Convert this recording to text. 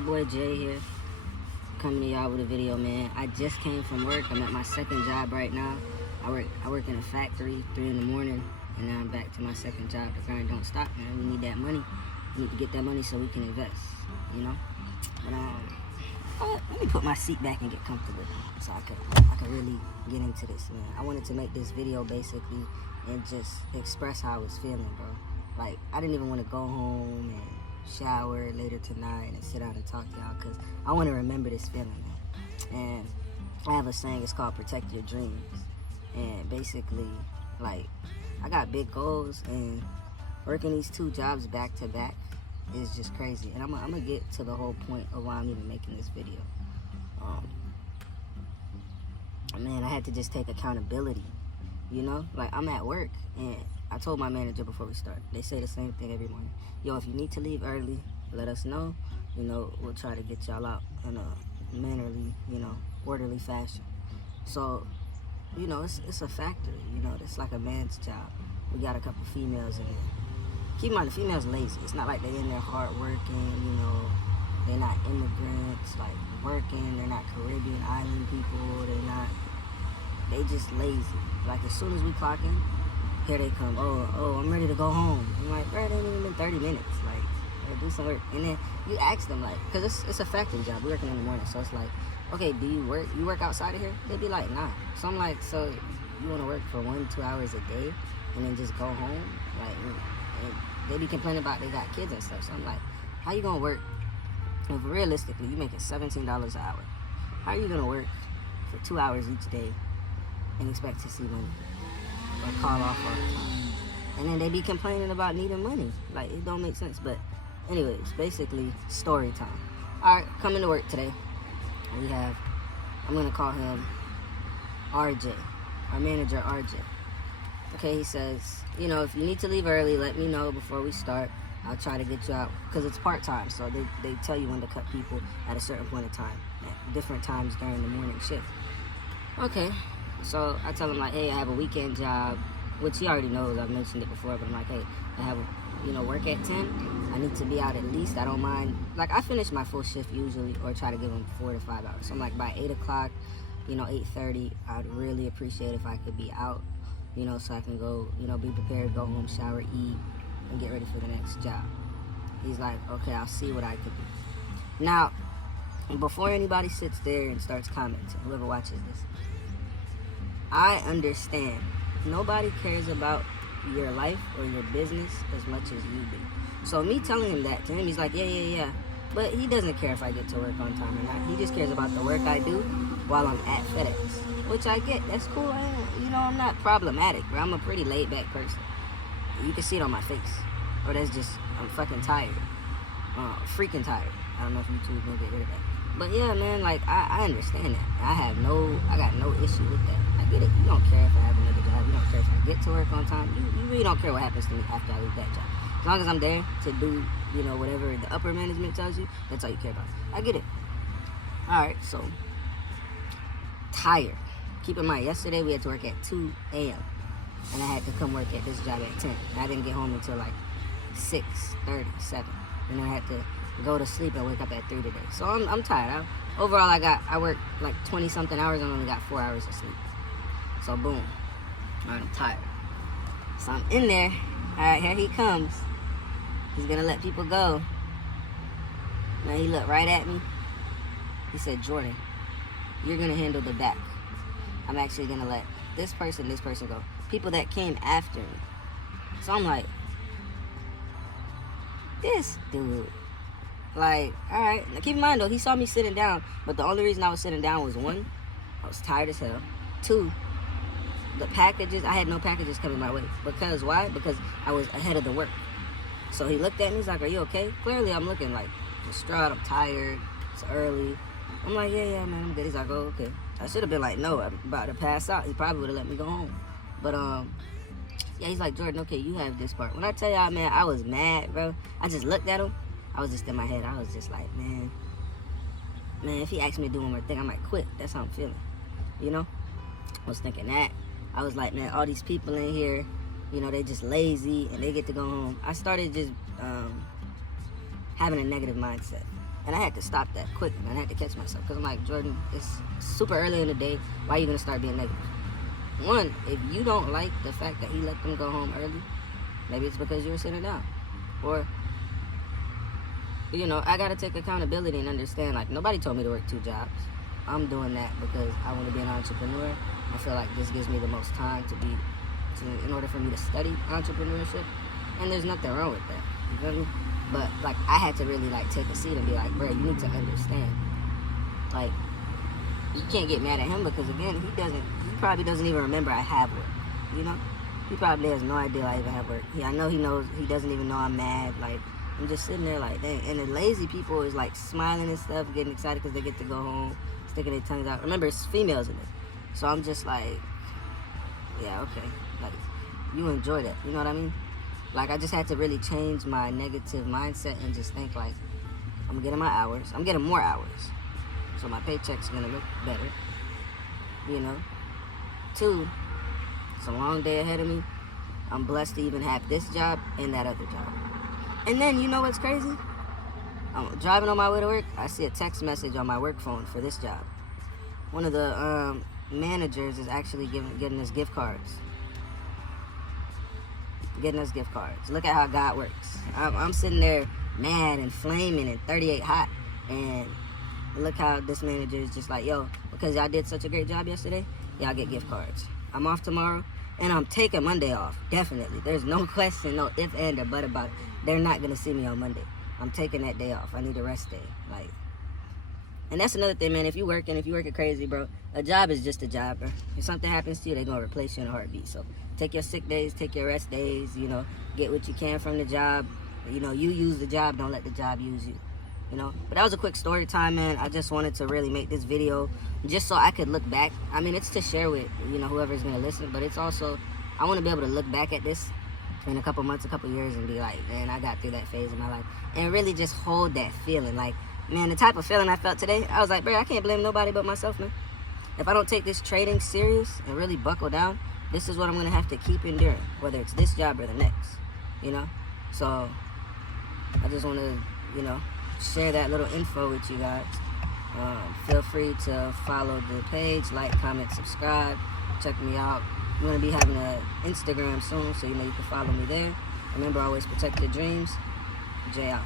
your boy Jay here, coming to y'all with a video, man. I just came from work. I'm at my second job right now. I work in a factory, 3 in the morning, and now I'm back to my second job. The grind don't stop, man. We need that money. We need to get that money so we can invest, you know? But let me put my seat back and get comfortable so I can really get into this, man. I wanted to make this video basically and just express how I was feeling, bro. Like, I didn't even want to go home and shower later tonight and sit down and talk to y'all because I want to remember this feeling, man. And I have a saying, it's called protect your dreams. And basically, like, I got big goals, and working these 2 jobs back to back is just crazy. And I'm gonna get to the whole point of why I'm even making this video. Man, I had to just take accountability, you know? Like, I'm at work, and I told my manager before we start, they say the same thing every morning. Yo, if you need to leave early, let us know. You know, we'll try to get y'all out in a mannerly, you know, orderly fashion. So, you know, it's a factory, you know, it's like a man's job. We got a couple females in there. Keep in mind, the females lazy. It's not like they in there hard working, you know, they're not immigrants, like, working, they're not Caribbean island people, they just lazy. Like, as soon as we clock in, here they come. Oh, I'm ready to go home. I'm like, bro, it ain't even been 30 minutes. Like, do some work. And then you ask them, like, because it's a factory job. We're working in the morning. So it's like, okay, do you work? You work outside of here? They'd be like, nah. So I'm like, so you want to work for 1-2 hours a day and then just go home? Like, and they be complaining about they got kids and stuff. So I'm like, how you going to work if realistically you making $17 an hour? How are you going to work for 2 hours each day and expect to see money? Or call off all the time. And then they be complaining about needing money. Like, it don't make sense. But anyways, basically, story time. Alright, coming to work today. I'm gonna call him RJ. Our manager, RJ. Okay, he says, you know, if you need to leave early, let me know before we start. I'll try to get you out. Because it's part-time, so they tell you when to cut people at a certain point in time. At different times during the morning shift. Okay. So I tell him, like, hey, I have a weekend job, which he already knows. I've mentioned it before, but I'm like, hey, I have, work at 10. I need to be out at least. I don't mind. Like, I finish my full shift usually, or try to give them 4 to 5 hours. So I'm like, by 8 o'clock, 8:30, I'd really appreciate if I could be out, so I can go, be prepared, go home, shower, eat, and get ready for the next job. He's like, okay, I'll see what I can do. Now, before anybody sits there and starts commenting, whoever watches this, I understand. Nobody cares about your life or your business as much as you do. So me telling him that to him, he's like, yeah. But he doesn't care if I get to work on time or not. He just cares about the work I do while I'm at FedEx, which I get. That's cool. I'm not problematic, bro. I'm a pretty laid-back person. You can see it on my face. Or that's just, I'm fucking tired. Freaking tired. I don't know if YouTube will get rid of that. But yeah, man, like, I understand that. I got no issue with that. I get it. You don't care if I have another job. You don't care if I get to work on time. You really don't care what happens to me after I leave that job. As long as I'm there to do, whatever the upper management tells you, that's all you care about. I get it. Alright, so, tired. Keep in mind, yesterday we had to work at 2 a.m. And I had to come work at this job at 10. I didn't get home until like 6:30, 7. And I had to go to sleep and wake up at 3 today. So I'm tired. Overall, I worked like 20-something hours and only got 4 hours of sleep. So boom, I'm tired. So I'm in there. All right, here he comes. He's gonna let people go. Now he looked right at me. He said, Jordan, you're gonna handle the back. I'm actually gonna let this person go. People that came after me. So I'm like, this dude. Like, alright. Now keep in mind though, he saw me sitting down, but the only reason I was sitting down was 1, I was tired as hell. 2, the packages, I had no packages coming my way. Because why? Because I was ahead of the work. So he looked at me, he's like, are you okay? Clearly I'm looking like distraught, I'm tired, it's early. I'm like, yeah, man, I'm good. He's like, oh, okay. I should have been like, no, I'm about to pass out. He probably would have let me go home. But, yeah, he's like, Jordan, okay, you have this part. When I tell y'all, man, I was mad, bro. I just looked at him. I was just in my head. I was just like, man, if he asked me to do one more thing, I might quit. That's how I'm feeling, I was thinking that. I was like, man, all these people in here, they just lazy and they get to go home. I started just having a negative mindset. And I had to stop that quick, and I had to catch myself. Because I'm like, Jordan, it's super early in the day. Why are you going to start being negative? One, if you don't like the fact that he let them go home early, maybe it's because you were sitting down. Or, you know, I got to take accountability and understand, like, nobody told me to work 2 jobs. I'm doing that because I want to be an entrepreneur. I feel like this gives me the most time in order for me to study entrepreneurship. And there's nothing wrong with that. You feel me? But, like, I had to really, like, take a seat and be like, bro, you need to understand. Like, you can't get mad at him because, again, he probably doesn't even remember I have work, you know? He probably has no idea I even have work. I know he knows, he doesn't even know I'm mad. Like, I'm just sitting there like, dang. And the lazy people is, like, smiling and stuff, getting excited because they get to go home, sticking their tongues out. Remember, it's females in it. So I'm just like, yeah, okay. Like, you enjoy that, you know what I mean? Like, I just had to really change my negative mindset and just think, like, I'm getting my hours. I'm getting more hours. So my paycheck's going to look better, you know? 2, it's a long day ahead of me. I'm blessed to even have this job and that other job. And then, you know what's crazy? I'm driving on my way to work. I see a text message on my work phone for this job. One of the managers is actually getting us gift cards. Getting us gift cards. Look at how God works. I'm sitting there mad and flaming and 38 hot, and look how this manager is just like, yo, because y'all did such a great job yesterday, y'all get gift cards. I'm off tomorrow, and I'm taking Monday off, definitely. There's no question, no if, and, or but about it. They're not going to see me on Monday. I'm taking that day off. I need a rest day. Like, and that's another thing, man. If you working crazy, bro, a job is just a job, bro. If something happens to you, they're going to replace you in a heartbeat. So take your sick days, take your rest days, you know, get what you can from the job. You know, you use the job, don't let the job use you, you know. But that was a quick story time, man. I just wanted to really make this video just so I could look back. I mean, it's to share with, you know, whoever's going to listen, but it's also, I want to be able to look back at this in a couple months, a couple years, and be like, man, I got through that phase of my life. And really just hold that feeling. Like, man, the type of feeling I felt today, I was like, bro, I can't blame nobody but myself, man. If I don't take this trading serious and really buckle down, this is what I'm going to have to keep enduring, whether it's this job or the next, you know? So I just want to, you know, share that little info with you guys. Feel free to follow the page, like, comment, subscribe, check me out. I'm going to be having an Instagram soon, so you know you can follow me there. Remember, always protect your dreams. Jay out.